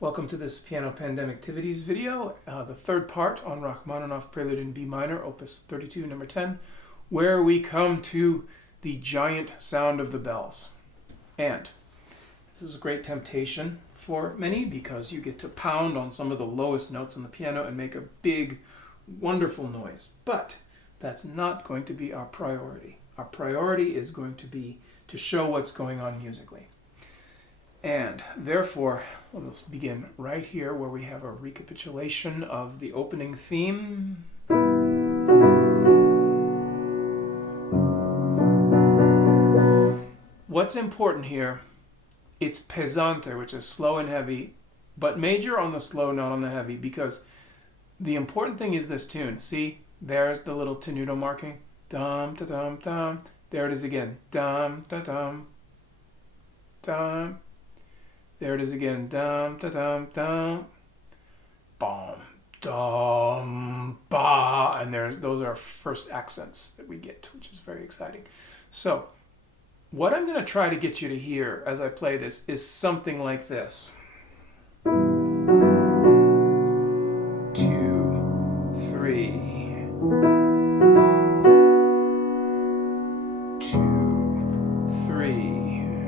Welcome to this Piano Pandemictivities video, the third part on Rachmaninoff Prelude in B minor, opus 32, number 10, where we come to the giant sound of the bells. And this is a great temptation for many because you get to pound on some of the lowest notes on the piano and make a big, wonderful noise. But that's not going to be our priority. Our priority is going to be to show what's going on musically. And therefore, we'll begin right here where we have a recapitulation of the opening theme. What's important here, it's pesante, which is slow and heavy, but major on the slow, not on the heavy, because the important thing is this tune. See, there's the little tenuto marking. Dum, da, dum, dum. There it is again. Dum, da, dum, dum. There it is again. Dum, da, dum, dum. Bom, dum, ba. And those are our first accents that we get, which is very exciting. So, what I'm going to try to get you to hear as I play this is something like this. 2, 3. 2, 3.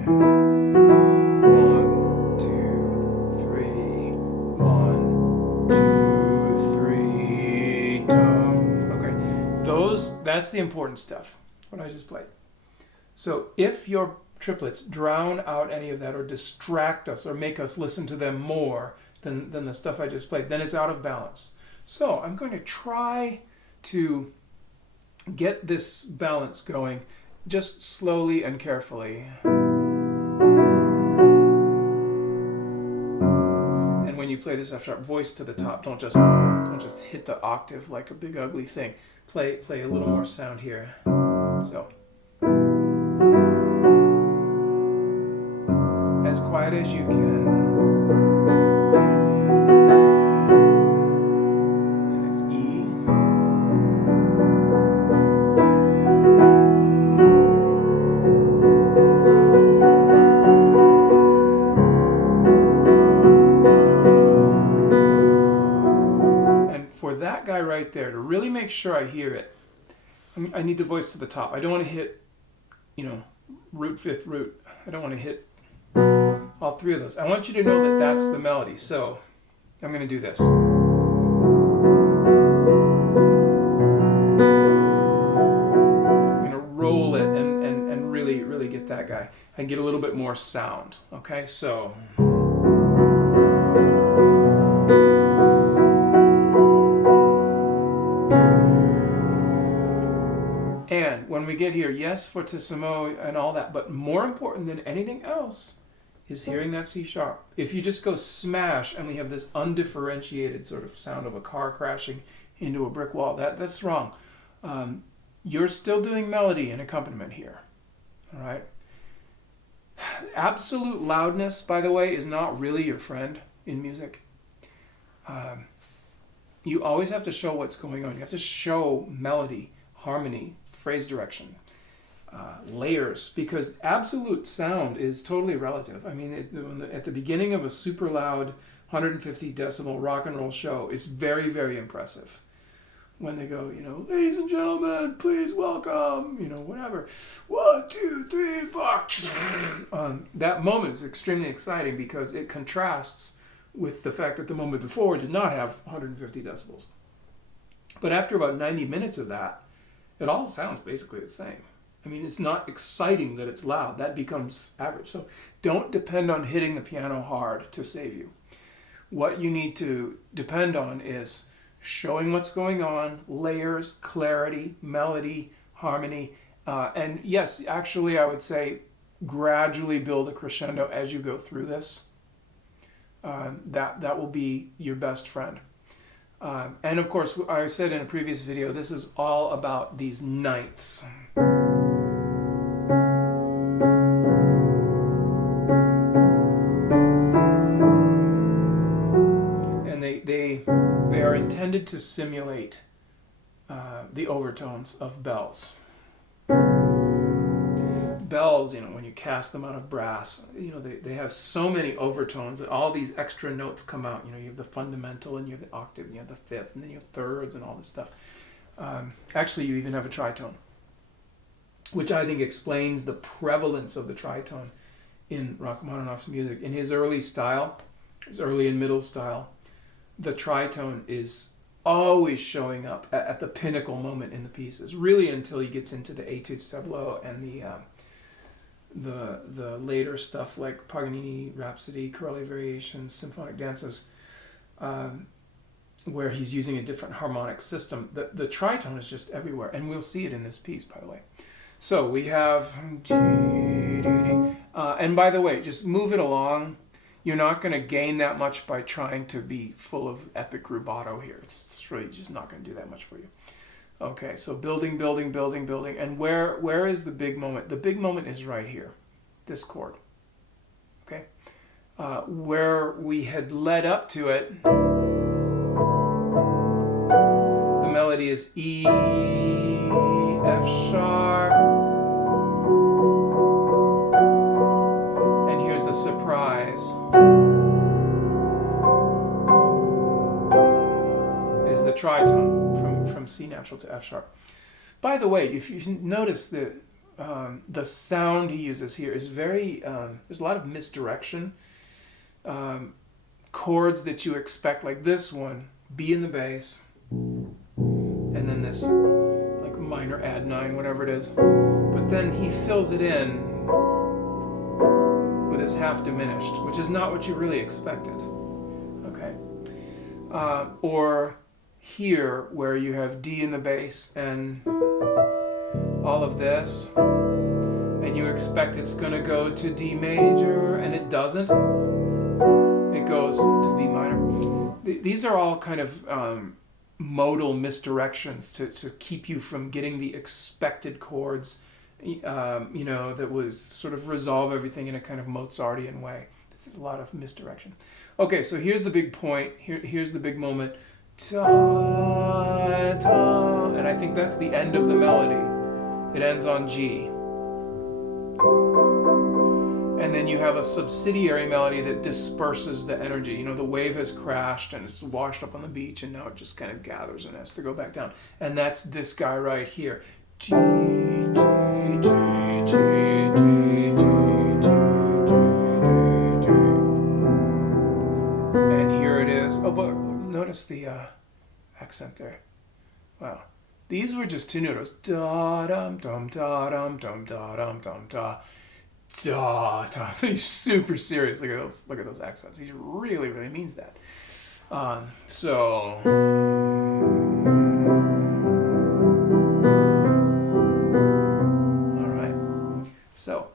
1, 2, 3. 1, 2, 3. Dum. Okay, that's the important stuff, what I just played. So if your triplets drown out any of that or distract us or make us listen to them more than the stuff I just played, then it's out of balance. So I'm going to try to get this balance going just slowly and carefully. And when you play this F sharp, voice to the top. Don't just hit the octave like a big ugly thing. Play a little more sound here. So as quiet as you can. And it's E. And for that guy right there, to really make sure I hear it, I need the voice to the top. I don't want to hit, root, fifth, root. I don't want to hit all three of those. I want you to know that that's the melody. So I'm going to do this. I'm going to roll it and really, really get that guy and get a little bit more sound. Okay, so. And when we get here, yes, fortissimo and all that, but more important than anything else is hearing that C sharp. If you just go smash and we have this undifferentiated sort of sound of a car crashing into a brick wall, that's wrong. You're still doing melody and accompaniment here. All right. Absolute loudness, by the way, is not really your friend in music. You always have to show what's going on. You have to show melody, harmony, phrase direction. Layers, because absolute sound is totally relative. I mean, at the beginning of a super loud 150 decibel rock and roll show, it's very, very impressive. When they go, ladies and gentlemen, please welcome, whatever. 1, 2, 3, 4. That moment is extremely exciting because it contrasts with the fact that the moment before did not have 150 decibels. But after about 90 minutes of that, it all sounds basically the same. I mean, it's not exciting that it's loud. That becomes average. So don't depend on hitting the piano hard to save you. What you need to depend on is showing what's going on, layers, clarity, melody, harmony. And yes, actually, I would say gradually build a crescendo as you go through this. That will be your best friend. And of course, I said in a previous video, this is all about these ninths. They are intended to simulate the overtones of bells. bells, when you cast them out of brass, they have so many overtones that all these extra notes come out. You have the fundamental, and you have the octave, and you have the fifth, and then you have thirds and all this stuff. Actually, you even have a tritone, which I think explains the prevalence of the tritone in Rachmaninoff's music. In his early style, his early and middle style, the tritone is always showing up at the pinnacle moment in the pieces, really until he gets into the Etudes Tableau and the later stuff like Paganini Rhapsody, Corelli Variations, Symphonic Dances, where he's using a different harmonic system. The tritone is just everywhere, and we'll see it in this piece, by the way. So we have, and by the way, just move it along. You're not going to gain that much by trying to be full of epic rubato here. It's really just not going to do that much for you. Okay, so building, building, building, building. And where is the big moment? The big moment is right here, this chord. Okay? Where we had led up to it, the melody is E, F sharp. And here's the surprise. Is the tritone from C natural to F sharp. By the way, if you notice the sound he uses here is very, there's a lot of misdirection. Chords that you expect, like this one, B in the bass, and then this like minor add 9, whatever it is. But then he fills it in with his half diminished, which is not what you really expected. Okay. Or here, where you have D in the bass and all of this, and you expect it's going to go to D major, and it doesn't. It goes to B minor. These are all kind of modal misdirections to keep you from getting the expected chords, that was sort of resolve everything in a kind of Mozartian way. This is a lot of misdirection. Okay, so here's the big point. Here's the big moment. Ta, ta, and I think that's the end of the melody. It ends on G. And then you have a subsidiary melody that disperses the energy. The wave has crashed and it's washed up on the beach, and now it just kind of gathers and has to go back down. And that's this guy right here. G, G, G, G, G, G, G, G. And here it is. Oh, but notice the accent there. Wow. These were just two notes. Da dum dum da dum dum da dum dum da da da. So he's super serious. Look at those accents. He really, really means that. So all right. So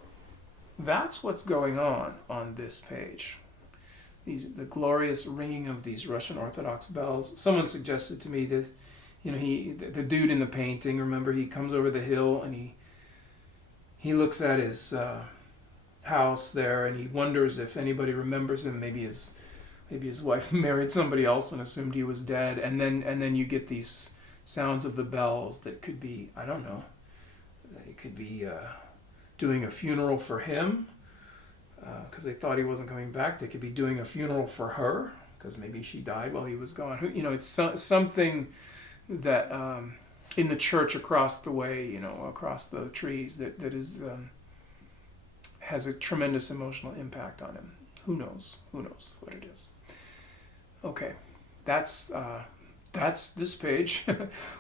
that's what's going on this page. The glorious ringing of these Russian Orthodox bells. Someone suggested to me that, the dude in the painting, remember, he comes over the hill and he looks at his house there, and he wonders if anybody remembers him. Maybe his wife married somebody else and assumed he was dead. And then you get these sounds of the bells that could be, I don't know, they could be doing a funeral for him, because they thought he wasn't coming back. They could be doing a funeral for her because maybe she died while he was gone. It's something that in the church across the way, across the trees, that is has a tremendous emotional impact on him. Who knows what it is. Okay, that's this page.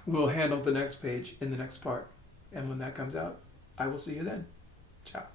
We'll handle the next page in the next part, and when that comes out, I will see you then. Ciao.